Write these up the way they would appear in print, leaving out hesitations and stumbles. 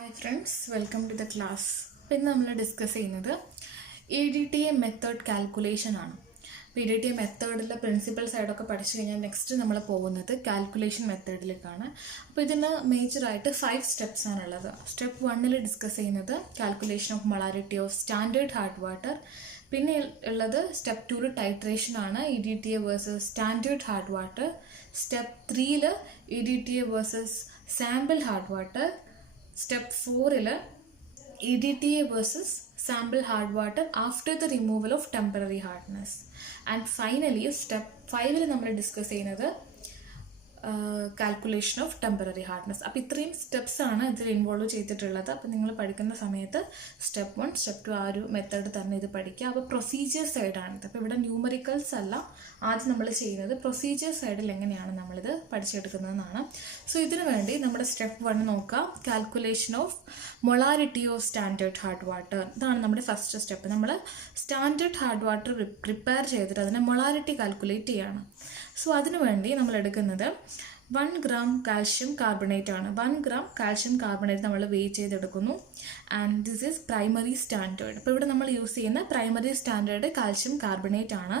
Hi friends, welcome to the class. ഇന്ന് നമ്മൾ discuss ചെയ്യുന്നത് EDTA മെത്തേഡ് കാൽക്കുലേഷൻ ആണ്. EDTA മെത്തേഡിലെ പ്രിൻസിപ്പൽ സൈഡൊക്കെ പഠിച്ചു കഴിഞ്ഞാൽ നെക്സ്റ്റ് നമ്മൾ പോകുന്നത് കാൽക്കുലേഷൻ മെത്തേഡിലേക്കാണ്. അപ്പോൾ ഇതിന് മേജറായിട്ട് 5 സ്റ്റെപ്സ് ആണുള്ളത്. സ്റ്റെപ്പ് 1 ഡിസ്കസ് ചെയ്യുന്നത് calculation of molarity of standard hard water. പിന്നെ ഉള്ളത് സ്റ്റെപ്പ് 2 ടൈട്രേഷൻ ആണ്, EDTA versus standard hard water. Step 3 EDTA versus sample hard water. Step 4 EDTA versus sample hard water after the removal of temporary hardness. And finally step 5 നമ്മൾ discuss ചെയ്യുന്നത് calculation of temporary hardness. അപ്പോൾ ഇത്രയും steps ആണ് ഇതിൽ involve ചെയ്തിട്ടുള്ളത്. അപ്പോൾ നിങ്ങൾ പഠിക്കുന്ന സമയത്ത് സ്റ്റെപ്പ് 1 സ്റ്റെപ്പ് 2 ആ ഒരു മെത്തേഡ് തന്നെ ഇത് പഠിക്കുക. അപ്പോൾ പ്രൊസീജിയർ സൈഡാണിത്. അപ്പോൾ ഇവിടെ ന്യൂമറിക്കൽസ് അല്ല ആദ്യം നമ്മൾ ചെയ്യുന്നത്, പ്രൊസീജിയർ സൈഡിൽ എങ്ങനെയാണ് നമ്മളിത് പഠിച്ചെടുക്കുന്നതെന്നാണ്. സോ ഇതിനു വേണ്ടി നമ്മുടെ സ്റ്റെപ്പ് 1 നോക്കാം, calculation of molarity of standard hard water. ഇതാണ് നമ്മുടെ ഫസ്റ്റ് സ്റ്റെപ്പ്. നമ്മൾ സ്റ്റാൻഡേർഡ് ഹാർഡ് വാട്ടർ പ്രിപ്പയർ ചെയ്തിട്ട് അതിനെ മൊളാരിറ്റി കാൽക്കുലേറ്റ് ചെയ്യാണ്. സോ അതിനു വേണ്ടി നമ്മൾ എടുക്കുന്നത് 1 gram കാൽഷ്യം കാർബണേറ്റ് ആണ്. 1 gram കാൽഷ്യം കാർബണേറ്റ് നമ്മൾ വെയിറ്റ് ചെയ്തെടുക്കുന്നു. And this is primary standard. അപ്പോൾ ഇവിടെ നമ്മൾ യൂസ് ചെയ്യുന്ന പ്രൈമറി സ്റ്റാൻഡേർഡ് കാൽഷ്യം കാർബണേറ്റ് ആണ്.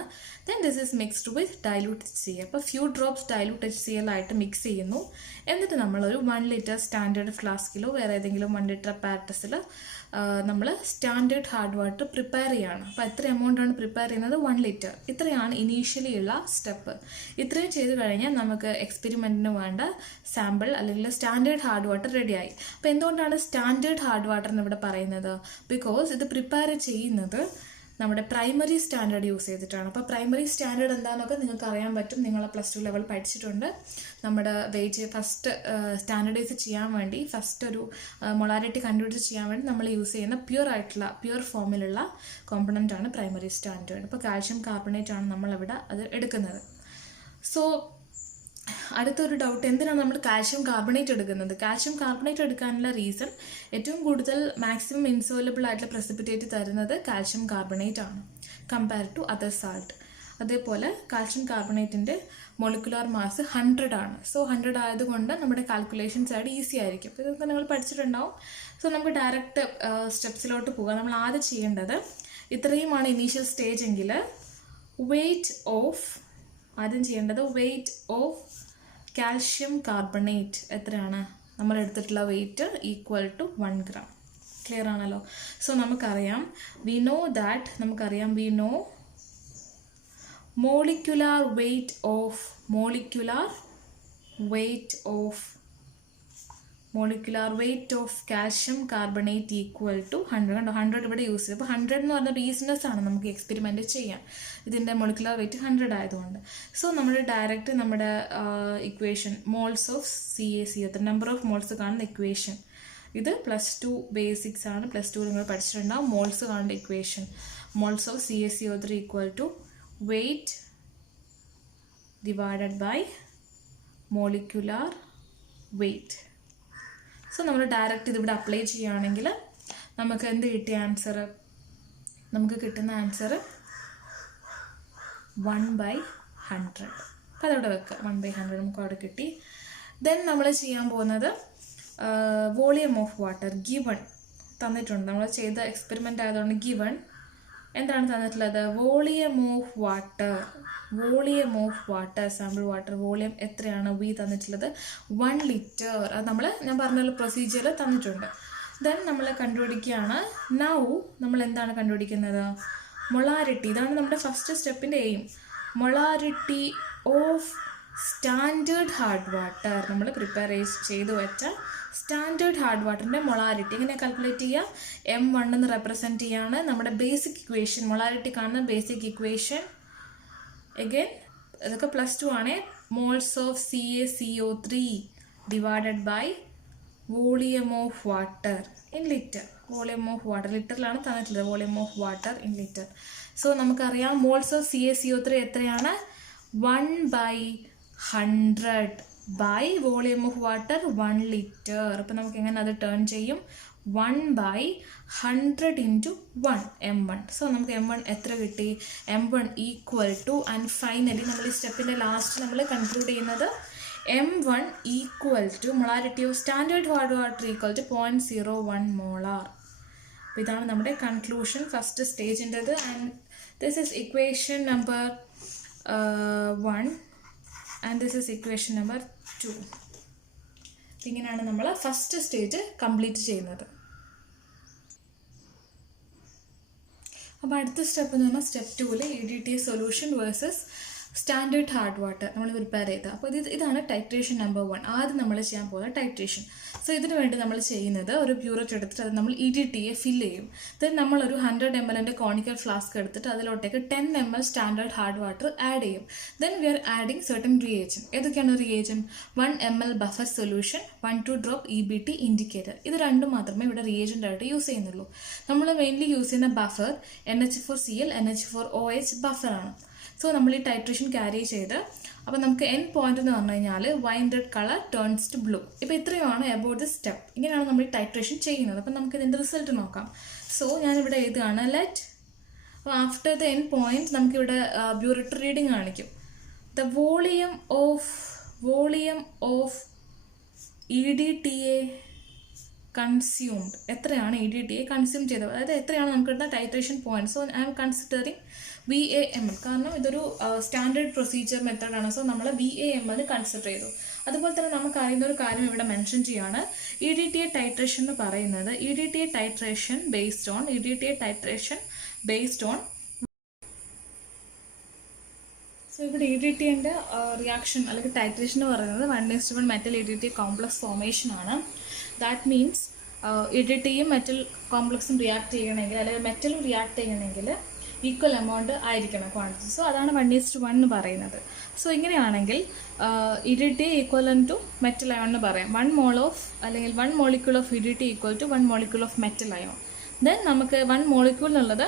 Then this is mixed with dilute HCl. അപ്പോൾ ഫ്യൂ ഡ്രോപ്സ് ഡൈലൂട്ട് HCl ആയിട്ട് മിക്സ് ചെയ്യുന്നു. എന്നിട്ട് നമ്മളൊരു 1 ലിറ്റർ സ്റ്റാൻഡേർഡ് ഫ്ലാസ്കിലോ വേറെ ഏതെങ്കിലും 1 ലിറ്റർ പാരറ്റസിൽ നമ്മൾ സ്റ്റാൻഡേർഡ് ഹാർഡ് വാട്ടർ പ്രിപ്പയർ ചെയ്യുകയാണ്. അപ്പോൾ എത്ര എമൗണ്ടാണ് പ്രിപ്പയർ ചെയ്യുന്നത്? 1 ലിറ്റർ. ഇത്രയാണ് ഇനീഷ്യലി ഉള്ള സ്റ്റെപ്പ്. ഇത്രയും ചെയ്ത് കഴിഞ്ഞാൽ നമുക്ക് എക്സ്പെരിമെൻറ്റിന് വേണ്ട സാമ്പിൾ അല്ലെങ്കിൽ സ്റ്റാൻഡേർഡ് ഹാർഡ് വാട്ടർ റെഡിയായി. അപ്പോൾ എന്തുകൊണ്ടാണ് സ്റ്റാൻഡേർഡ് ഹാർഡ് വാട്ടർ എന്ന് ഇവിടെ പറയുന്നത്? ബിക്കോസ് ഇത് പ്രിപ്പയർ ചെയ്യുന്നത് നമ്മുടെ പ്രൈമറി സ്റ്റാൻഡേർഡ് യൂസ് ചെയ്തിട്ടാണ്. അപ്പോൾ പ്രൈമറി സ്റ്റാൻഡേർഡ് എന്താണെന്നൊക്കെ നിങ്ങൾക്ക് അറിയാൻ പറ്റും, നിങ്ങൾ +2 ലെവൽ പഠിച്ചിട്ടുണ്ട്. നമ്മുടെ വെയിറ്റ് ഫസ്റ്റ് സ്റ്റാൻഡേർഡൈസ് ചെയ്യാൻ വേണ്ടി, ഫസ്റ്റ് ഒരു മൊളാരിറ്റി കണ്ടുപിടിച്ച് ചെയ്യാൻ വേണ്ടി നമ്മൾ യൂസ് ചെയ്യുന്ന പ്യുവർ ഫോമിലുള്ള കോമ്പണൻ്റ് ആണ് പ്രൈമറി സ്റ്റാൻഡേർഡ്. അപ്പോൾ കാൽഷ്യം കാർബണേറ്റ് ആണ് നമ്മളവിടെ അത് എടുക്കുന്നത്. സോ അടുത്തൊരു ഡൗട്ട്, എന്തിനാണ് നമ്മൾ കാൽഷ്യം കാർബണേറ്റ് എടുക്കുന്നത്? കാൽഷ്യം കാർബണേറ്റ് എടുക്കാനുള്ള റീസൺ, ഏറ്റവും കൂടുതൽ മാക്സിമം ഇൻസോലബിൾ ആയിട്ടുള്ള പ്രസിപ്പിറ്റേറ്റ് തരുന്നത് കാൽഷ്യം കാർബണേറ്റ് ആണ് കമ്പയർ ടു അതർ സാൾട്ട്. അതേപോലെ കാൽഷ്യം കാർബണേറ്റിൻ്റെ മോളിക്കുലാർ മാസ് 100 ആണ്. സോ 100 ആയതുകൊണ്ട് നമ്മുടെ കാൽക്കുലേഷൻ സൈഡ് ഈസി ആയിരിക്കും. അപ്പോൾ ഇതൊക്കെ നിങ്ങൾ പഠിച്ചിട്ടുണ്ടാവും. സോ നമുക്ക് ഡയറക്റ്റ് സ്റ്റെപ്സിലോട്ട് പോകാം. നമ്മൾ ആദ്യം ചെയ്യേണ്ടത്, ഇത്രയുമാണ് ഇനീഷ്യൽ സ്റ്റേജ് എങ്കിൽ ആദ്യം ചെയ്യേണ്ടത് വെയിറ്റ് ഓഫ് കാൽഷ്യം കാർബണേറ്റ് എത്രയാണ്? നമ്മൾ എടുത്തിട്ടുള്ള weight equal to 1 gram. Clear ആണല്ലോ? സോ നമുക്കറിയാം, we know molecular weight of calcium carbonate equal to 100. 100 ഇവിടെ യൂസ് ചെയ്യും. അപ്പോൾ 100 എന്ന് പറഞ്ഞ റീസണസ് ആണ് നമുക്ക് എക്സ്പെരിമെൻറ്റ് ചെയ്യാൻ, ഇതിൻ്റെ മോളിക്കുലാർ വെയിറ്റ് 100 ആയതുകൊണ്ട്. സോ നമ്മൾ ഡയറക്റ്റ് നമ്മുടെ equation moles of CaCO3, number of moles കാണുന്ന ഇക്വേഷൻ, ഇത് +2 ബേസിക്സ് ആണ്, +2 നിങ്ങൾ പഠിച്ചിട്ടുണ്ടാവും. മോൾസ് കാണുന്ന equation, moles of CaCO3 equal to weight divided by molecular weight. So നമ്മൾ ഡയറക്റ്റ് ഇതിവിടെ അപ്ലൈ ചെയ്യുകയാണെങ്കിൽ നമുക്ക് എന്ത് കിട്ടിയ ആൻസർ? നമുക്ക് കിട്ടുന്ന ആൻസർ 1/100. അപ്പോൾ അതവിടെ വെക്കുക, 1/100 നമുക്ക് അവിടെ കിട്ടി. ദെൻ നമ്മൾ ചെയ്യാൻ പോകുന്നത് വോളിയം ഓഫ് വാട്ടർ ഗിവൺ തന്നിട്ടുണ്ട്. നമ്മൾ ചെയ്ത എക്സ്പെരിമെൻ്റ് ആയതുകൊണ്ട് ഗിവൺ എന്താണ് തന്നിട്ടുള്ളത്? Volume of water sample water volume എത്രയാണ്? വി തന്നിട്ടുള്ളത് 1 ലിറ്റർ. അത് ഞാൻ പറഞ്ഞ പ്രൊസീജിയർ തന്നിട്ടുണ്ട്. ദെൻ നമ്മൾ കണ്ടുപിടിക്കുകയാണ്. നൗ നമ്മൾ എന്താണ് കണ്ടുപിടിക്കുന്നത്? മൊളാരിറ്റി. ഇതാണ് നമ്മുടെ ഫസ്റ്റ് സ്റ്റെപ്പിൻ്റെ aim. Molarity of standard hard water, നമ്മൾ പ്രിപ്പയർ ചെയ്ത് വെച്ച സ്റ്റാൻഡേർഡ് ഹാർഡ് വാട്ടറിൻ്റെ മൊളാരിറ്റി എങ്ങനെ കാൽക്കുലേറ്റ് ചെയ്യുക? M1 എന്ന് റെപ്രസെൻറ്റ് ചെയ്യാണ് നമ്മുടെ ബേസിക് ഇക്വേഷൻ, മൊളാരിറ്റി കാണുന്ന ബേസിക് ഇക്വേഷൻ. എഗെയിൻ ഇതൊക്കെ +2 ആണ്. Moles of CaCO3 divided by volume of water in litre. Volume of water ലിറ്ററിലാണ് തന്നിട്ടുള്ളത്, volume of water in litre. So നമുക്കറിയാം മോൾസ് ഓഫ് CaCO3 എത്രയാണ്? 1/100 by volume of water 1 litre. അപ്പോൾ നമുക്ക് എങ്ങനെ അത് ടേൺ ചെയ്യും? 1/100 × 1 M1. സോ നമുക്ക് M1 എത്ര കിട്ടി? M1 equal to, and finally നമ്മൾ ഈ സ്റ്റെപ്പിൻ്റെ ലാസ്റ്റ് നമ്മൾ കൺക്ലൂഡ് ചെയ്യുന്നത് M1 equal to molarity of standard hard water equal to 0.01 molar. അപ്പോൾ ഇതാണ് നമ്മുടെ കൺക്ലൂഷൻ ഫസ്റ്റ് സ്റ്റേജിൻ്റെത്. And this is equation number 1 and this is equation number 2. ഇങ്ങനെയാണ് നമ്മൾ ഫസ്റ്റ് സ്റ്റേജ് കംപ്ലീറ്റ് ചെയ്യുന്നത്. അപ്പോൾ അടുത്ത സ്റ്റെപ്പ് എന്ന് പറഞ്ഞാൽ സ്റ്റെപ്പ് 2-ൽ EDTA solution versus standard hard water നമ്മൾ പ്രിപ്പയർ ചെയ്തത്. അപ്പോൾ ഇതാണ് ടൈട്രേഷൻ നമ്പർ 1. ആദ്യം നമ്മൾ ചെയ്യാൻ പോകുന്ന ടൈട്രേഷൻ. സോ ഇതിനു വേണ്ടി നമ്മൾ ചെയ്യുന്നത് ഒരു പ്യൂററ്റ് എടുത്തിട്ട് അത് നമ്മൾ EDTA ഫില്ല് ചെയ്യും. ദെൻ നമ്മളൊരു 100 ml കോണിക്കൽ ഫ്ലാസ്ക് എടുത്തിട്ട് അതിലോട്ടേക്ക് 10 ml standard hard water add ചെയ്യും. Then we are adding certain reagent. ഏതൊക്കെയാണ് reagent? 1 ml buffer solution, 1-2 drop EBT indicator. ഇത് രണ്ടും മാത്രമേ ഇവിടെ റിയേജൻ്റ് ആയിട്ട് യൂസ് ചെയ്യുന്നുള്ളൂ. നമ്മൾ മെയിൻലി യൂസ് ചെയ്യുന്ന ബഫർ NH4Cl NH4OH ബഫറാണ്. സോ നമ്മൾ ഈ ടൈട്രേഷൻ ക്യാരി ചെയ്ത് അപ്പോൾ നമുക്ക് എൻ പോയിന്റ് എന്ന് പറഞ്ഞു കഴിഞ്ഞാൽ wine red colour turns to blue. ഇപ്പോൾ ഇത്രയുമാണ് അബൌട്ട് ദ സ്റ്റെപ്പ്. ഇങ്ങനെയാണ് നമ്മൾ ഈ ടൈട്രേഷൻ ചെയ്യുന്നത്. അപ്പം നമുക്ക് ഇതിൻ്റെ റിസൾട്ട് നോക്കാം. സോ ഞാനിവിടെ എഴുതുകയാണ് ലെറ്റ്. അപ്പോൾ ആഫ്റ്റർ ദ എൻ പോയിന്റ് നമുക്കിവിടെ ബ്യൂററ്റ് റീഡിങ് കാണിക്കും. The volume of EDTA consumed. എത്രയാണ് EDTA കൺസ്യൂം ചെയ്തത്, അതായത് എത്രയാണ് നമുക്ക് ഇടുന്ന titration point. So I M considering VAML, കാരണം ഇതൊരു സ്റ്റാൻഡേർഡ് പ്രൊസീജിയർ മെത്തേഡാണ്. സോ നമ്മൾ VAML കൺസിഡർ ചെയ്തു. അതുപോലെ തന്നെ നമുക്ക് അറിയുന്ന ഒരു കാര്യം ഇവിടെ മെൻഷൻ ചെയ്യാണ്. EDTA ടൈട്രേഷൻ എന്ന് പറയുന്നത് EDTA titration based on so ഇവിടെ EDTA റിയാക്ഷൻ അല്ലെങ്കിൽ ടൈട്രേഷൻ എന്ന് പറയുന്നത് 1:1 മെറ്റൽ EDTA കോംപ്ലക്സ് ഫോർമേഷൻ ആണ്. ദാറ്റ് മീൻസ് EDTയും മെറ്റൽ കോംപ്ലക്സും റിയാക്ട് ചെയ്യണമെങ്കിൽ അല്ലെങ്കിൽ മെറ്റലും റിയാക്ട് ചെയ്യണമെങ്കിൽ ഈക്വൽ എമൗണ്ട് ആയിരിക്കണം ക്വാണ്ടിറ്റി. സോ അതാണ് 1:1 എന്ന് പറയുന്നത്. സോ ഇങ്ങനെയാണെങ്കിൽ EDTA equivalent to metal ion എന്ന് പറയാം. 1 mole ഓഫ് അല്ലെങ്കിൽ 1 molecule of EDTA equal to 1 molecule of metal ion. Then നമുക്ക് 1 molecule എന്നുള്ളത്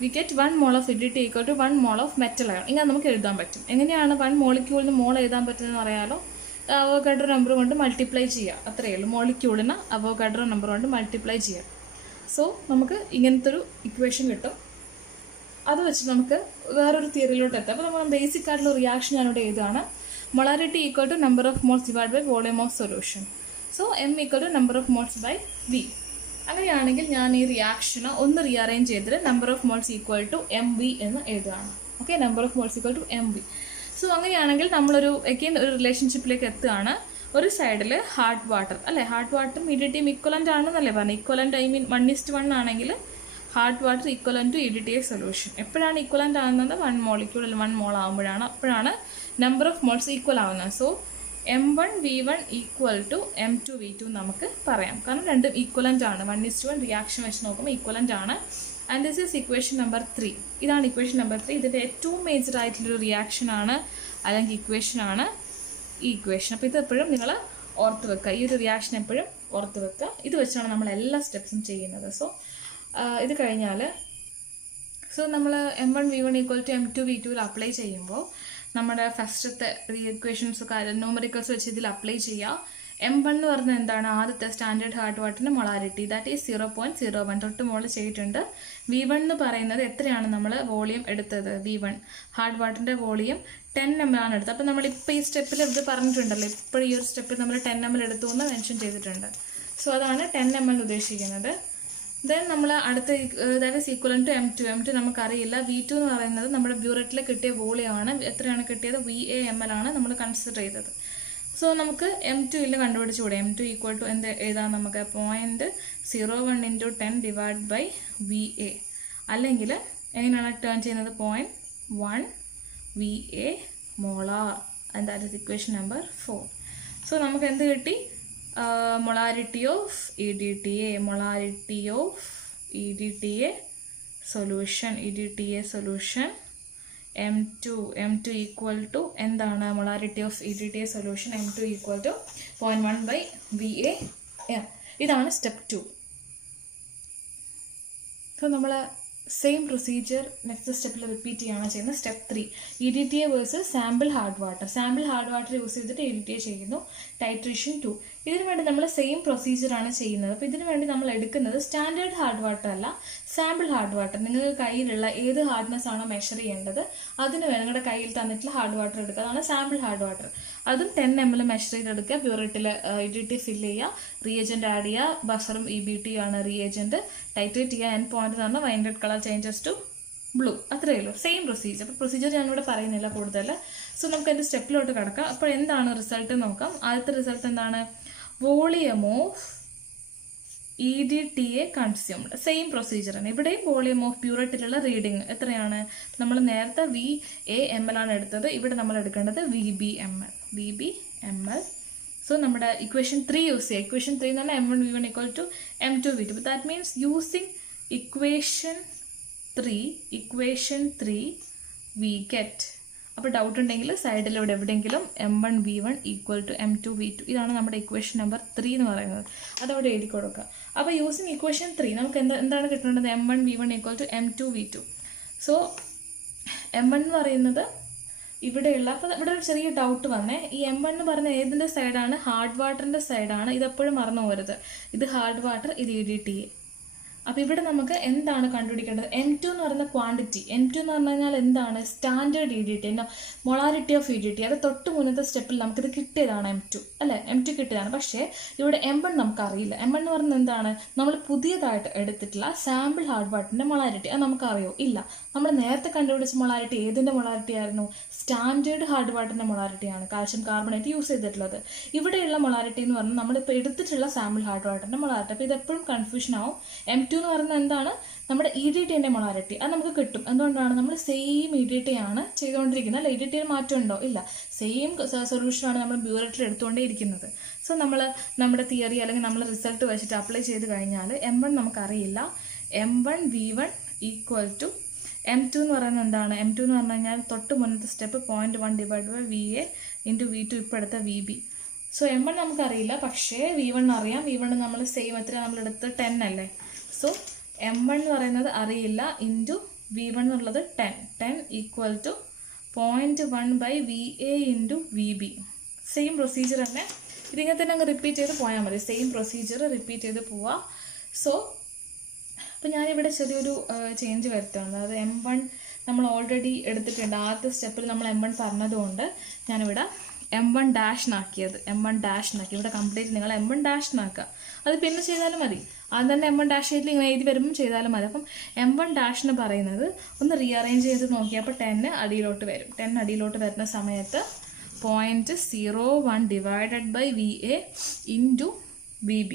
V get 1 mole of EDTA equal to 1 mole of metal ion. ഇങ്ങനെ നമുക്ക് എഴുതാൻ പറ്റും. എങ്ങനെയാണ് 1 moleculeന് മോൾ എഴുതാൻ പറ്റുന്നതെന്ന് അറിയാലോ? അവോഗാഡ്രോ നമ്പർ കൊണ്ട് മൾട്ടിപ്ലൈ ചെയ്യുക, അത്രയേ ഉള്ളൂ. മോളിക്യൂളിന് അവോഗാഡ്രോ നമ്പർ കൊണ്ട് മൾട്ടിപ്ലൈ ചെയ്യുക. സോ നമുക്ക് ഇങ്ങനത്തെ ഒരു ഇക്വേഷൻ കിട്ടും. അത് വെച്ച് നമുക്ക് വേറൊരു തിയറിയിലോട്ട് എത്താം. അപ്പോൾ നമ്മൾ ബേസിക് ആയിട്ടുള്ള റിയാക്ഷൻ ഞാനിവിടെ എഴുതുകയാണ്. Molarity equal to number of moles divide by volume of solution. So M equal to number of moles by V. അങ്ങനെയാണെങ്കിൽ ഞാൻ ഈ റിയാക്ഷന് ഒന്ന് റീഅറേഞ്ച് ചെയ്തിട്ട് number of moles equal to MV എന്ന് എഴുതുകയാണ്. Okay, number of moles equal to MV. So അങ്ങനെയാണെങ്കിൽ നമ്മളൊരു അഗെയിൻ ഒരു റിലേഷൻഷിപ്പിലേക്ക് എത്തുകയാണ്. ഒരു സൈഡിൽ ഹാർഡ് വാട്ടർ അല്ലേ, ഹാർഡ് വാട്ടറും EDTയും ഈക്വലൻ്റ് ആണെന്നല്ലേ പറഞ്ഞു. ഈക്വലൻ്റ് ഐ മീൻ 1:1 ആണെങ്കിൽ hard water equivalent to EDTA solution. എപ്പോഴാണ് ഈക്വലൻ്റ് ആകുന്നത്? 1 molecule അല്ലെങ്കിൽ 1 mole ആകുമ്പോഴാണ്. അപ്പോഴാണ് നമ്പർ ഓഫ് മോൾസ് ഈക്വൽ ആവുന്നത്. So M1V1 equal to M2V2 നമുക്ക് പറയാം. കാരണം രണ്ടും ഈക്വലൻ്റ് ആണ്. 1:1 റിയാക്ഷൻ വെച്ച് നോക്കുമ്പോൾ ഈക്വലൻ്റ് ആണ്. And this is equation number 3. ഇതാണ് ഇക്വേഷൻ നമ്പർ 3. ഇതിൻ്റെ ഏറ്റവും മേജർ ആയിട്ടുള്ളൊരു റിയാക്ഷൻ ആണ് അല്ലെങ്കിൽ ഇക്വേഷൻ ആണ് ഈ ഇക്വേഷൻ. അപ്പോൾ ഇത് എപ്പോഴും നിങ്ങൾ ഓർത്ത് വെക്കുക. ഈ ഒരു റിയാക്ഷൻ എപ്പോഴും ഓർത്ത് വെക്കുക. ഇത് വെച്ചാണ് നമ്മൾ എല്ലാ സ്റ്റെപ്സും ചെയ്യുന്നത്. സോ ഇത് കഴിഞ്ഞാൽ നമ്മൾ M1V1 equal to M2V2 apply ചെയ്യുമ്പോൾ നമ്മുടെ ഫസ്റ്റത്തെ ഇക്വേഷൻസ് ന്യൂമറിക്കൽസ് വെച്ച് ഇതിൽ അപ്ലൈ ചെയ്യുക. M1 എന്ന് പറഞ്ഞാൽ എന്താണ്? ആദ്യത്തെ സ്റ്റാൻഡേർഡ് ഹാർഡ് വാട്ടറിൻ്റെ മൊളാരിറ്റി, ദാറ്റ് ഈസ് 0.01 തൊട്ട് മോള് ചെയ്തിട്ടുണ്ട്. V1 എന്ന് പറയുന്നത് എത്രയാണ് നമ്മൾ വോളിയം എടുത്തത്? V1 ഹാർഡ് വാട്ടറിൻ്റെ വോളിയം 10 ml ആണ് എടുത്തത്. അപ്പോൾ നമ്മളിപ്പോൾ ഈ സ്റ്റെപ്പിൽ ഇത് പറഞ്ഞിട്ടുണ്ടല്ലോ, ഇപ്പോൾ ഈ ഒരു സ്റ്റെപ്പിൽ നമ്മൾ 10 ml എടുത്തു എന്ന് മെൻഷൻ ചെയ്തിട്ടുണ്ട്. സോ അതാണ് 10 ml ഉദ്ദേശിക്കുന്നത്. ദെൻ നമ്മൾ അടുത്ത ദാറ്റ് ഈസ് ഈക്വലൻ ടു M2 നമുക്കറിയില്ല. V2 എന്ന് പറയുന്നത് നമ്മുടെ ബ്യൂററ്റിൽ കിട്ടിയ വോളിയമാണ്. എത്രയാണ് കിട്ടിയത്? VAML ആണ് നമ്മൾ കൺസിഡർ ചെയ്തത്. സോ നമുക്ക് M2 കണ്ടുപിടിച്ചുകൂടെ? M2 ഈക്വൽ ടു എന്ത് എഴുതാം നമുക്ക്? 0.01 × 10 ഡിവൈഡ് ബൈ VA, അല്ലെങ്കിൽ എങ്ങനെയാണ് ടേൺ ചെയ്യുന്നത്? 0.1 VA molar, and that is equation number 4. So നമുക്ക് എന്ത് കിട്ടി? molarity of EDTA solution M2 equal to എന്താണ്? molarity of EDTA solution M2 equal to 0.1 by VA. ഇതാണ് സ്റ്റെപ്പ് 2. സോ നമ്മൾ സെയിം പ്രൊസീജിയർ നെക്സ്റ്റ് സ്റ്റെപ്പിൽ റിപ്പീറ്റ് ചെയ്യുകയാണ് ചെയ്യുന്നത്. Step 3 EDTA versus sample hard water. Sample hard water use ചെയ്തിട്ട് EDTA ചെയ്യുന്നു. Titration 2 ഇതിനു വേണ്ടി നമ്മൾ സെയിം പ്രൊസീജിയറാണ് ചെയ്യുന്നത്. അപ്പോൾ ഇതിനു വേണ്ടി നമ്മൾ എടുക്കുന്നത് സ്റ്റാൻഡേർഡ് ഹാർഡ് വാട്ടർ അല്ല, സാമ്പിൾ ഹാർഡ് വാട്ടർ. നിങ്ങൾക്ക് കയ്യിലുള്ള ഏത് ഹാർഡ്നെസ് ആണോ മെഷർ ചെയ്യേണ്ടത് അതിന് വേണം നിങ്ങളുടെ കയ്യിൽ തന്നിട്ടുള്ള ഹാർഡ് വാട്ടർ എടുക്കുക. അതാണ് സാമ്പിൾ ഹാർഡ് വാട്ടർ. അതും 10 ml മെഷർ ചെയ്തെടുക്കുക. പ്യൂരിറ്റിയിൽ EDT ഫില്ല് ചെയ്യുക, റിയേജൻറ്റ് ആഡ് ചെയ്യുക. ബഫറും EBT ആണ് റിയേജൻറ്റ്. ടൈറ്റേറ്റ് ചെയ്യുക. എൻഡ് പോയിന്റ് എന്ന് പറഞ്ഞാൽ വൈൻഡഡ് കളർ ചേഞ്ചസ് ടു ബ്ലൂ. അത്രയേ ഉള്ളൂ. Same procedure. അപ്പോൾ പ്രൊസീജിയർ ഞാനിവിടെ പറയുന്നില്ല കൂടുതൽ. സോ നമുക്ക് അതിൻ്റെ സ്റ്റെപ്പിലോട്ട് കിടക്കാം. അപ്പോൾ എന്താണ് റിസൾട്ട് നോക്കാം. ആദ്യത്തെ റിസൾട്ട് എന്താണ്? Volume of EDTA consumed. Same പ്രൊസീജിയറാണ്. ഇവിടെയും വോളിയം ഓഫ് പ്യൂരിറ്റിയിലുള്ള റീഡിങ് എത്രയാണ്? നമ്മൾ നേരത്തെ VAML ആണ് എടുത്തത്. ഇവിടെ നമ്മൾ എടുക്കേണ്ടത് VBML. സോ നമ്മുടെ ഇക്വേഷൻ 3 യൂസ് ചെയ്യുക. ഇക്വേഷൻ 3 എന്ന് പറഞ്ഞാൽ M1V1 = M2V2. That means using equation 3 we get. അപ്പോൾ ഡൗട്ട് ഉണ്ടെങ്കിൽ സൈഡിൽ ഇവിടെ എവിടെയെങ്കിലും M1V1 = M2V2. ഇതാണ് നമ്മുടെ ഇക്വേഷൻ നമ്പർ 3 എന്ന് പറയുന്നത്. അതവിടെ എഴുതി കൊടുക്കുക. അപ്പോൾ യൂസിങ് ഇക്വേഷൻ 3 നമുക്ക് എന്താണ് കിട്ടേണ്ടത്? M1V1 = M2V2. സോ M1 എന്ന് പറയുന്നത് ഇവിടെയുള്ള, അപ്പോൾ ഇവിടെ ഒരു ചെറിയ ഡൗട്ട് വന്നേ. ഈ M1 എന്ന് പറയുന്നത് ഏതിൻ്റെ സൈഡാണ്? ഹാർഡ് വാട്ടറിൻ്റെ സൈഡാണ്. ഇതെപ്പോഴും മറന്നു പോകരുത്. ഇത് ഹാർഡ് വാട്ടർ, ഇത് EDTA. അപ്പോൾ ഇവിടെ നമുക്ക് എന്താണ് കണ്ടുപിടിക്കേണ്ടത്? M2 എന്ന് പറയുന്ന ക്വാണ്ടിറ്റി. M2 എന്ന് പറഞ്ഞു കഴിഞ്ഞാൽ എന്താണ്? Standard EDT, molarity of EDT. അത് തൊട്ട് മുന്നത്തെ സ്റ്റെപ്പിൽ നമുക്കിത് കിട്ടിയതാണ് M2 അല്ലേ? M2 കിട്ടിയതാണ്. പക്ഷേ ഇവിടെ M1 നമുക്കറിയില്ല. M1 എന്ന് പറയുന്നത് എന്താണ്? നമ്മൾ പുതിയതായിട്ട് എടുത്തിട്ടുള്ള സാമ്പിൾ ഹാർഡ് വാട്ടറിൻ്റെ മൊളാരിറ്റി. അത് നമുക്കറിയോ? ഇല്ല. നമ്മൾ നേരത്തെ കണ്ടുപിടിച്ച മൊളാരിറ്റി ഏതിൻ്റെ മൊളാരിറ്റി ആയിരുന്നു? സ്റ്റാൻഡേർഡ് ഹാർഡ് വാട്ടറിൻ്റെ മൊളാരിറ്റിയാണ് കാൽഷ്യം കാർബണേറ്റ് യൂസ് ചെയ്തിട്ടുള്ളത്. ഇവിടെയുള്ള മൊളാരിറ്റി എന്ന് പറഞ്ഞാൽ നമ്മളിപ്പോൾ എടുത്തിട്ടുള്ള സാമ്പിൾ ഹാർഡ് വാട്ടറിൻ്റെ മൊളാരിറ്റി. അപ്പോൾ ഇതെപ്പോഴും കൺഫ്യൂഷൻ ആവും. M2 എന്ന് പറയുന്നത് എന്താണ്? നമ്മുടെ EDTൻ്റെ മൊളാരിറ്റി. അത് നമുക്ക് കിട്ടും. എന്തുകൊണ്ടാണ്? നമ്മൾ സെയിം EDT ആണ് ചെയ്തുകൊണ്ടിരിക്കുന്നത് അല്ല. EDT മാറ്റം ഉണ്ടോ? ഇല്ല. സെയിം സൊല്യൂഷനാണ് നമ്മൾ ബ്യൂററ്റിൽ എടുത്തുകൊണ്ടേ ഇരിക്കുന്നത്. സോ നമ്മൾ നമ്മുടെ തിയറി അല്ലെങ്കിൽ നമ്മൾ റിസൾട്ട് വെച്ചിട്ട് അപ്ലൈ ചെയ്ത് കഴിഞ്ഞാൽ M1 നമുക്കറിയില്ല. M1V1 = M2 എന്ന് പറയുന്നത് എന്താണ്? M2 എന്ന് പറഞ്ഞു കഴിഞ്ഞാൽ തൊട്ട് മുന്നത്തെ സ്റ്റെപ്പ് 0.1 / VA × V2 ഇപ്പോൾ എടുത്ത VB. സോ M1 നമുക്കറിയില്ല, പക്ഷേ V1 അറിയാം. V1 നമ്മൾ സെയിം എത്ര നമ്മളെടുത്ത് 10 അല്ലേ? സോ M1 എന്ന് പറയുന്നത് അറിയില്ല ഇൻറ്റു V1 എന്നുള്ളത് 10 = 0.1 / VA × VB. സെയിം പ്രൊസീജിയർ തന്നെ. ഇതിങ്ങനെ തന്നെ അങ്ങ് റിപ്പീറ്റ് ചെയ്ത് പോയാൽ മതി. സെയിം പ്രൊസീജിയർ റിപ്പീറ്റ് ചെയ്ത് പോവാം. സോ അപ്പോൾ ഞാനിവിടെ ചെറിയൊരു ചേഞ്ച് വരുത്തുന്നുണ്ട്. അതായത് M1 നമ്മൾ ഓൾറെഡി എടുത്തിട്ടുണ്ട്. ആദ്യത്തെ സ്റ്റെപ്പിൽ നമ്മൾ M1 പറഞ്ഞതുകൊണ്ട് ഞാനിവിടെ M1 ഡാഷിനാക്കിയത്. M1 ഡാഷിനാക്കി. ഇവിടെ കംപ്ലീറ്റ് നിങ്ങൾ M1 ഡാഷിനാക്കുക. അത് പിന്നെ ചെയ്താലും മതി. ആദ്യം തന്നെ M1 ഡാഷ് ചെയ്തിട്ട് ഇങ്ങനെ എഴുതി വരുമ്പം ചെയ്താലും മതി. അപ്പം M1 ഡാഷിന് പറയുന്നത് ഒന്ന് റീഅറേഞ്ച് ചെയ്ത് നോക്കിയപ്പോൾ 10 അടിയിലോട്ട് വരും. 10 അടിയിലോട്ട് വരുന്ന സമയത്ത് 0.01 / VA × VB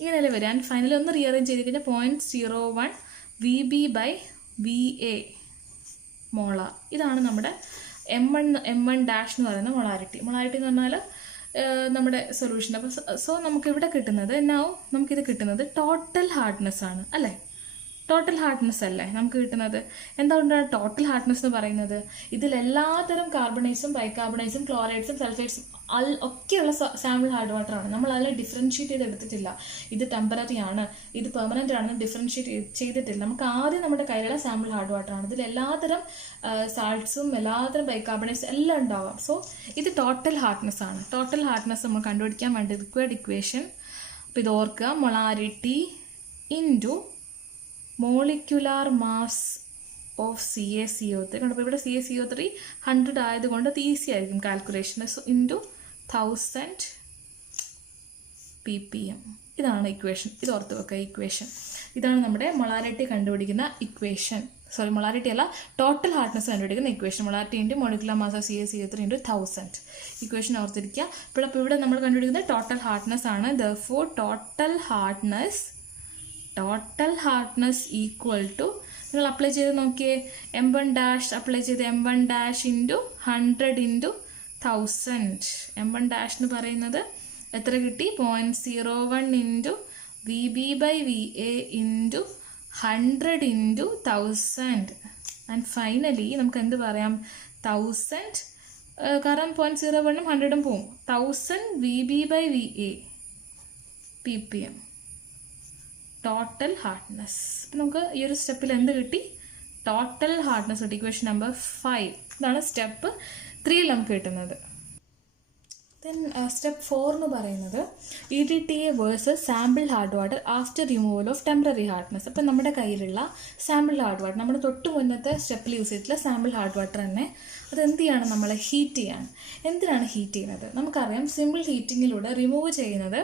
ഇങ്ങനെയല്ലേ വരിക. ആൻഡ് ഫൈനലി ഒന്ന് റീഅറേഞ്ച് ചെയ്ത് കഴിഞ്ഞാൽ 0.01 VB/VA മോളാർ. ഇതാണ് നമ്മുടെ M1 ഡാഷ് എന്ന് പറയുന്ന മൊളാരിറ്റി. മൊളാരിറ്റി എന്ന് പറഞ്ഞാൽ നമ്മുടെ സൊല്യൂഷൻ. അപ്പോൾ സോ നമുക്കിവിടെ കിട്ടുന്നത് നമുക്കിത് കിട്ടുന്നത് ടോട്ടൽ ഹാർഡ്നെസ് ആണ് അല്ലേ? ടോട്ടൽ ഹാർഡ്നെസ് അല്ലേ നമുക്ക് കിട്ടുന്നത്? എന്തുകൊണ്ടാണ് ടോട്ടൽ ഹാർഡ്നെസ് എന്ന് പറയുന്നത്? ഇതിലെല്ലാത്തരം കാർബണേറ്റ്സും ബൈകാർബണേറ്റ്സും ക്ലോറൈഡ്സും സൾഫേറ്റ്സും ഒക്കെയുള്ള സാമ്പിൾ ഹാർഡ് വാട്ടർ ആണ്. നമ്മൾ അതിൽ ഡിഫറൻഷ്യേറ്റ് ചെയ്ത് എടുത്തിട്ടില്ല. ഇത് ടെമ്പററി ആണ്, ഇത് പെർമനൻ്റ് ആണെന്ന് ഡിഫറൻഷ്യേറ്റ് ചെയ്തിട്ടില്ല. നമുക്ക് ആദ്യം നമ്മുടെ കയ്യിലുള്ള സാമ്പിൾ ഹാർഡ് വാട്ടർ ആണ്. ഇതിൽ എല്ലാത്തരം സാൾട്ട്സും എല്ലാത്തരം ബൈകാർബണേറ്റ്സ് എല്ലാം ഉണ്ടാവാം. സോ ഇത് ടോട്ടൽ ഹാർഡ്നെസ് ആണ്. ടോട്ടൽ ഹാർഡ്നെസ് നമ്മൾ കണ്ടുപിടിക്കാൻ വേണ്ടി റിക്വയർഡ് ഇക്വേഷൻ. അപ്പോൾ ഇത് ഓർക്കുക. Molarity into molecular mass of CaCO3. കണ്ടപ്പോൾ ഇവിടെ CaCO3 100 ആയതുകൊണ്ട് അത് ഈസി ആയിരിക്കും കാൽക്കുലേഷൻ. So into 1000 ppm. ഇതാണ് ഇക്വേഷൻ. ഇത് ഓർത്ത് വെക്കുക. ഇക്വേഷൻ ഇതാണ് നമ്മുടെ മൊളാരിറ്റി കണ്ടുപിടിക്കുന്ന ഇക്വേഷൻ. മൊളാരിറ്റി അല്ല, ടോട്ടൽ ഹാർഡ്നെസ് കണ്ടുപിടിക്കുന്ന equation. Molarity into molecular mass of CaCO3 × 1000. Equation ഓർത്തിരിക്കുക. അപ്പോൾ ഇവിടെ നമ്മൾ കണ്ടുപിടിക്കുന്നത് ടോട്ടൽ ഹാർഡ്നെസ് ആണ്. Therefore total hardness equal to നിങ്ങൾ അപ്ലൈ ചെയ്ത് നോക്കിയേ. M1 ഡാഷ് അപ്ലൈ ചെയ്ത് M1 ഡാഷ് × 100 × 1000. M1 ഡാഷ് എന്ന് പറയുന്നത് എത്ര കിട്ടി? 0.01 × VB/VA × 100 × 1000. ആൻഡ് ഫൈനലി നമുക്ക് എന്ത് പറയാം? 1000 കാരണം 0.01 100 പോവും. 1000 VB/VA ppm ടോട്ടൽ ഹാർഡ്നെസ്. അപ്പം നമുക്ക് ഈ ഒരു സ്റ്റെപ്പിൽ എന്ത് കിട്ടി? ടോട്ടൽ ഹാർഡ്നെസ് കിട്ടി. Equation number 5. ഇതാണ് സ്റ്റെപ്പ് 3 നമുക്ക് കിട്ടുന്നത്. ദെൻ സ്റ്റെപ്പ് 4 എന്ന് പറയുന്നത് EDTA versus sample hard water after removal of temporary hardness. അപ്പം നമ്മുടെ കയ്യിലുള്ള സാമ്പിൾ ഹാർഡ് വാട്ടർ, നമ്മുടെ തൊട്ട് മുന്നത്തെ സ്റ്റെപ്പിൽ യൂസ് ചെയ്തിട്ടുള്ള സാമ്പിൾ ഹാർഡ് വാട്ടർ തന്നെ അതെന്ത് ചെയ്യാണ്, നമ്മൾ ഹീറ്റ് ചെയ്യാണ്. എന്തിനാണ് ഹീറ്റ് ചെയ്യുന്നത്? നമുക്കറിയാം സിമ്പിൾ ഹീറ്റിങ്ങിലൂടെ റിമൂവ് ചെയ്യുന്നത്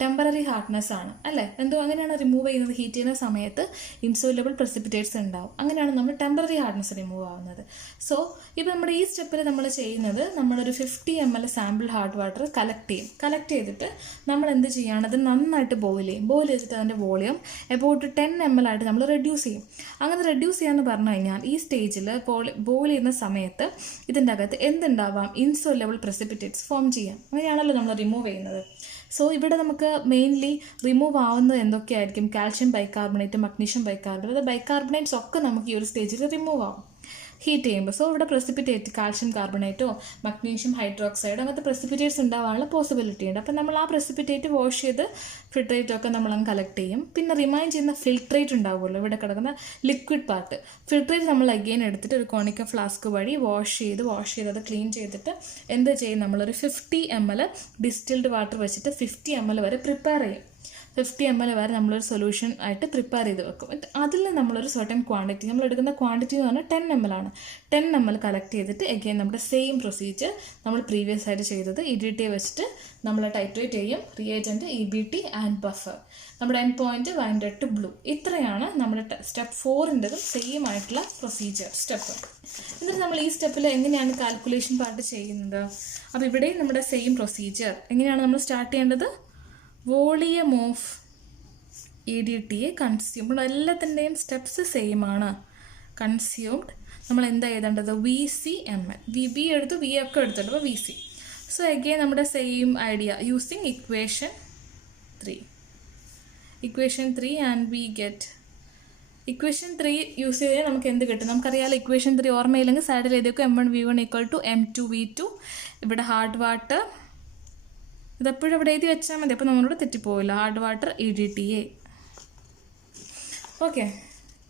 ടെമ്പററി ഹാർഡ്നെസ് ആണ് അല്ലേ. എന്തോ അങ്ങനെയാണ് റിമൂവ് ചെയ്യുന്നത്. ഹീറ്റ് ചെയ്യുന്ന സമയത്ത് ഇൻസോലബിൾ പ്രസിപ്പിറ്റേറ്റ്സ് ഉണ്ടാവും. അങ്ങനെയാണ് നമ്മൾ ടെമ്പററി ഹാർഡ്നെസ് റിമൂവ് ആവുന്നത്. സോ ഇപ്പോൾ നമ്മുടെ ഈ സ്റ്റെപ്പിൽ നമ്മൾ ചെയ്യുന്നത്, നമ്മളൊരു 50 ml sample hard water collect ചെയ്യും. കളക്ട് ചെയ്തിട്ട് നമ്മൾ എന്ത് ചെയ്യുകയാണ്, അത് നന്നായിട്ട് ബോയിൽ ചെയ്യും. ബോയിൽ ചെയ്തിട്ട് അതിൻ്റെ വോളിയം എബൌട്ട് 10 ml ആയിട്ട് നമ്മൾ റെഡ്യൂസ് ചെയ്യും. അങ്ങനെ റെഡ്യൂസ് ചെയ്യാമെന്ന് പറഞ്ഞു കഴിഞ്ഞാൽ ഈ സ്റ്റേജിൽ ബോയിൽ ചെയ്യുന്ന സമയത്ത് ഇതിൻ്റെ അകത്ത് എന്തുണ്ടാവാം, ഇൻസോലബിൾ പ്രസിപ്പിറ്റേറ്റ്സ് ഫോം ചെയ്യാം. അങ്ങനെയാണല്ലോ നമ്മൾ റിമൂവ് ചെയ്യുന്നത്. സോ ഇവിടെ നമുക്ക് മെയിൻലി റിമൂവ് ആവുന്നത് എന്തൊക്കെയായിരിക്കും, കാൽഷ്യം ബൈകാർബണേറ്റ്, മഗ്നീഷ്യം ബൈകാർബണേറ്റ്. അത് ബൈകാർബണേറ്റ്സ് ഒക്കെ നമുക്ക് ഈ ഒരു സ്റ്റേജിൽ റിമൂവ് ആവും ഹീറ്റ് ചെയ്യുമ്പോൾ. സോ ഇവിടെ പ്രസിപ്പിറ്റേറ്റ് കാൽഷ്യം കാർബണേറ്റോ മഗ്നീഷ്യം ഹൈഡ്രോക്സൈഡ് അങ്ങനത്തെ പ്രസിപ്പിറ്റേറ്റ്സ് ഉണ്ടാവാനുള്ള പോസിബിലിറ്റി ഉണ്ട്. അപ്പം നമ്മൾ ആ പ്രസിപ്പിറ്റേറ്റ് വാഷ് ചെയ്ത് ഫിൽട്രേറ്റൊക്കെ നമ്മളങ്ങ് കളക്ട് ചെയ്യും. പിന്നെ റിമൈൻ ചെയ്യുന്ന ഫിൽട്രേറ്റ് ഉണ്ടാവുമല്ലോ, ഇവിടെ കിടക്കുന്ന ലിക്വിഡ് പാർട്ട്. ഫിൽട്രേറ്റ് നമ്മൾ അഗെയിൻ എടുത്തിട്ട് ഒരു കോണിക്ക ഫ്ലാസ്ക് വഴി വാഷ് ചെയ്ത് അത് ക്ലീൻ ചെയ്തിട്ട് എന്ത് ചെയ്യും, നമ്മളൊരു 50 ml ഡിസ്റ്റിൽഡ് വാട്ടർ വെച്ചിട്ട് 50 ml വരെ പ്രിപ്പയർ ചെയ്യും. 50 ml വരെ നമ്മളൊരു സൊല്യൂഷൻ ആയിട്ട് പ്രിപ്പയർ ചെയ്ത് വെക്കും. അതിൽ നമ്മളൊരു സർട്ടൻ ക്വാണ്ടിറ്റി, നമ്മൾ എടുക്കുന്ന ക്വാണ്ടിറ്റി എന്ന് പറഞ്ഞാൽ 10 ml ആണ്. 10 ml കളക്ട് ചെയ്തിട്ട് എഗെയിൻ നമ്മുടെ സെയിം പ്രൊസീജിയർ നമ്മൾ പ്രീവിയസ് ആയിട്ട് ചെയ്തത് EDTA വെച്ചിട്ട് നമ്മൾ ടൈട്രേറ്റ് ചെയ്യും. Reagent EBT and buffer. നമ്മുടെ എൻഡ് പോയിന്റ് വൈൻഡഡ് ടു ബ്ലൂ. ഇത്രയാണ് നമ്മുടെ സ്റ്റെപ്പ് 4-ൻ്റെതും സെയിം ആയിട്ടുള്ള പ്രൊസീജിയർ സ്റ്റെപ്പ്. എന്നിട്ട് നമ്മൾ ഈ സ്റ്റെപ്പിൽ എങ്ങനെയാണ് കാൽക്കുലേഷൻ പാർട്ട് ചെയ്യുന്നത്? അപ്പോൾ ഇവിടെയും നമ്മുടെ സെയിം പ്രൊസീജിയർ. എങ്ങനെയാണ് നമ്മൾ സ്റ്റാർട്ട് ചെയ്യേണ്ടത്? Volume of EDTA consumed. എല്ലാത്തിൻ്റെയും സ്റ്റെപ്സ് സെയിം ആണ്. കൺസ്യൂംഡ് നമ്മൾ എന്താ എഴുതേണ്ടത്, VCML. VB എടുത്തു, V ഒക്കെ എടുത്തിട്ട് അപ്പോൾ VC. സോ അഗെയിൻ നമ്മുടെ same idea using equation 3 and we get equation 3 use ചെയ്താൽ നമുക്ക് എന്ത് കിട്ടും? നമുക്കറിയാമല്ലോ ഇക്വേഷൻ 3 ഓർമ്മയില്ലെങ്കിൽ സൈഡിൽ എഴുതിയേക്കും M1V1 = M2V2. ഇവിടെ ഹാർഡ് വാട്ടർ ഇതെപ്പോഴും ഇവിടെ എഴുതി വെച്ചാൽ മതി, അപ്പോൾ നമ്മളോട് തെറ്റിപ്പോവില്ല. Hard water EDTA. ഓക്കെ,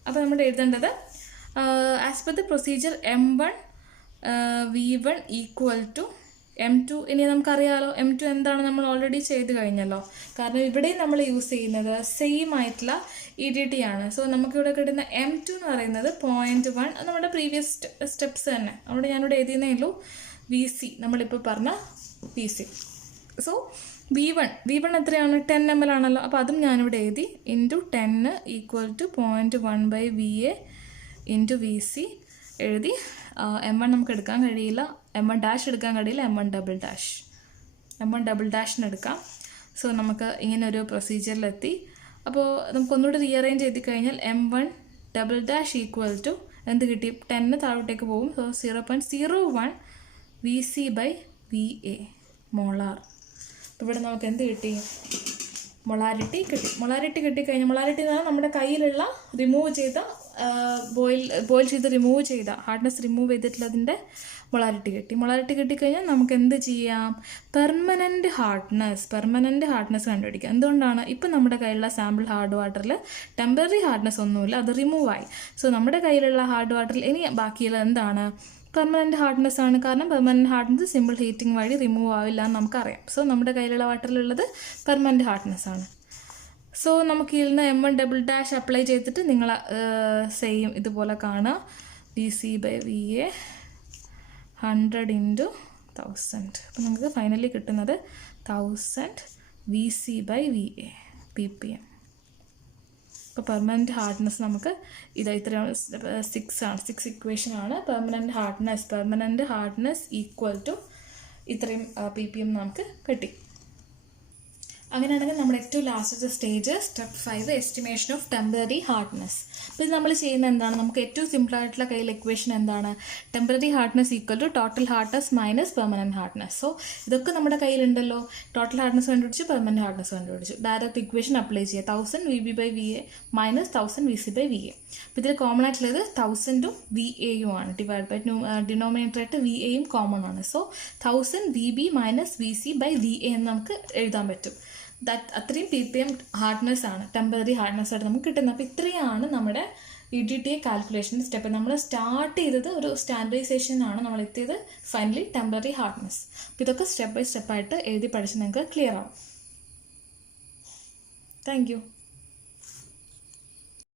അപ്പോൾ നമ്മൾ എഴുതേണ്ടത് as per the procedure M1V1 = M2. ഇനി നമുക്കറിയാമല്ലോ M2 എന്താണ്, നമ്മൾ ഓൾറെഡി ചെയ്ത് കഴിഞ്ഞല്ലോ. കാരണം ഇവിടെയും നമ്മൾ യൂസ് ചെയ്യുന്നത് സെയിം ആയിട്ടുള്ള EDTA ആണ്. സോ നമുക്കിവിടെ കിട്ടുന്ന M2 എന്ന് പറയുന്നത് 0.1. അത് നമ്മുടെ പ്രീവിയസ് സ്റ്റെപ്സ് തന്നെ. അവിടെ ഞാനിവിടെ എഴുതിയെന്നേ ഉള്ളൂ. VC നമ്മളിപ്പോൾ പറഞ്ഞ VC. സോ V1 എത്രയാണ്? 10 ml ആണല്ലോ. അപ്പോൾ അതും ഞാനിവിടെ എഴുതി. ഇൻറ്റു 10 = 0.1/VA ഇൻറ്റു VC എഴുതി. M1 നമുക്ക് എടുക്കാൻ കഴിയില്ല, M1- എടുക്കാൻ കഴിയില്ല, M1 എടുക്കാം. സോ നമുക്ക് ഇങ്ങനെ ഒരു പ്രൊസീജിയറിലെത്തി. അപ്പോൾ നമുക്കൊന്നുകൂടി റീഅറേഞ്ച് ചെയ്ത് കഴിഞ്ഞാൽ M1 = എന്ത് കിട്ടി? 10 താഴോട്ടേക്ക് പോകും. So 0.01 VC/VA molar. ഇവിടെ നമുക്ക് എന്ത് കിട്ടി? മൊളാരിറ്റി കിട്ടിക്കഴിഞ്ഞാൽ, മൊളാരിറ്റി എന്ന് പറഞ്ഞാൽ നമ്മുടെ കയ്യിലുള്ള റിമൂവ് ചെയ്ത ബോയിൽ ചെയ്ത് റിമൂവ് ചെയ്ത ഹാർഡ്നെസ് റിമൂവ് ചെയ്തിട്ടുള്ളതിൻ്റെ മൊളാരിറ്റി കിട്ടിക്കഴിഞ്ഞാൽ നമുക്ക് എന്ത് ചെയ്യാം? പെർമനൻറ്റ് ഹാർഡ്നെസ് കണ്ടുപിടിക്കാം. എന്തുകൊണ്ടാണ്? ഇപ്പം നമ്മുടെ കയ്യിലുള്ള സാമ്പിൾ ഹാർഡ് വാട്ടറിൽ ടെമ്പററി ഹാർഡ്നെസ് ഒന്നുമില്ല, അത് റിമൂവ് ആയി. സോ നമ്മുടെ കയ്യിലുള്ള ഹാർഡ് വാട്ടറിൽ ഇനി ബാക്കിയുള്ള എന്താണ്? പെർമനൻറ്റ് ഹാർഡ്നെസ് ആണ്. കാരണം പെർമനൻറ്റ് ഹാർഡ്നെസ് സിമ്പിൾ ഹീറ്റിംഗ് വഴി റിമൂവ് ആവില്ല എന്ന് നമുക്കറിയാം. സോ നമ്മുടെ കയ്യിലുള്ള വാട്ടറിലുള്ളത് പെർമനൻറ്റ് ഹാർഡ്നെസ് ആണ്. സോ നമുക്ക് ഇതിൽ നിന്ന് M1 അപ്ലൈ ചെയ്തിട്ട് നിങ്ങൾ സെയിം ഇതുപോലെ കാണുക. VC/VA 100 × 1000. അപ്പോൾ നമുക്ക് ഫൈനലി കിട്ടുന്നത് 1000 VC/VA ppm. ഇപ്പോൾ പെർമനൻറ്റ് ഹാർഡ്നെസ് നമുക്ക് ഇത്രയാണ് 6 ഇക്വേഷൻ ആണ്. പെർമനൻറ്റ് ഹാർഡ്നെസ് = ഇത്രയും ppm നമുക്ക് കിട്ടി. അങ്ങനെയാണെങ്കിൽ നമ്മുടെ ഏറ്റവും ലാസ്റ്റത്തെ stage step 5 estimation of temporary hardness. അപ്പോൾ ഇത് നമ്മൾ ചെയ്യുന്ന എന്താണ്? നമുക്ക് ഏറ്റവും സിമ്പിളായിട്ടുള്ള കയ്യിൽ ഇക്വേഷൻ എന്താണ്? Temporary hardness = total hardness minus permanent hardness. So ഇതൊക്കെ നമ്മുടെ കയ്യിലുണ്ടല്ലോ. ടോട്ടൽ ഹാർഡ്നെസ് കണ്ടുപിടിച്ചു, പെർമനൻറ്റ് ഹാർഡ്നെസ് കണ്ടുപിടിച്ചു. ഡയറക്റ്റ് ഇക്വേഷൻ അപ്ലൈ ചെയ്യുക. 1000 VB/VA മൈനസ് 1000 VC/VA. അപ്പോൾ ഇതിൽ കോമൺ ആയിട്ടുള്ളത് 1000 VA ആണ്. ഡിവൈഡ് ബൈ ഡിനോമിനേറ്റർ ആയിട്ട് VA കോമൺ ആണ്. സോ 1000 VB മൈനസ് VC/VA എന്ന് നമുക്ക് എഴുതാൻ പറ്റും. അത്രയും ppm ഹാർഡ്നെസ് ആണ്, ടെമ്പററി ഹാർഡ്നെസ് ആയിട്ട് നമുക്ക് കിട്ടുന്നത്. അപ്പോൾ ഇത്രയാണ് നമ്മുടെ EDTA കാൽക്കുലേഷൻ സ്റ്റെപ്പ്. നമ്മൾ സ്റ്റാർട്ട് ചെയ്തത് ഒരു സ്റ്റാൻഡർഡൈസേഷനാണ്, നമ്മൾ എത്തിയത് ഫൈനലി ടെമ്പററി ഹാർഡ്നെസ്. അപ്പോൾ ഇതൊക്കെ സ്റ്റെപ്പ് ബൈ സ്റ്റെപ്പായിട്ട് എഴുതി പഠിച്ച് നിങ്ങൾക്ക് ക്ലിയർ ആവും. Thank you.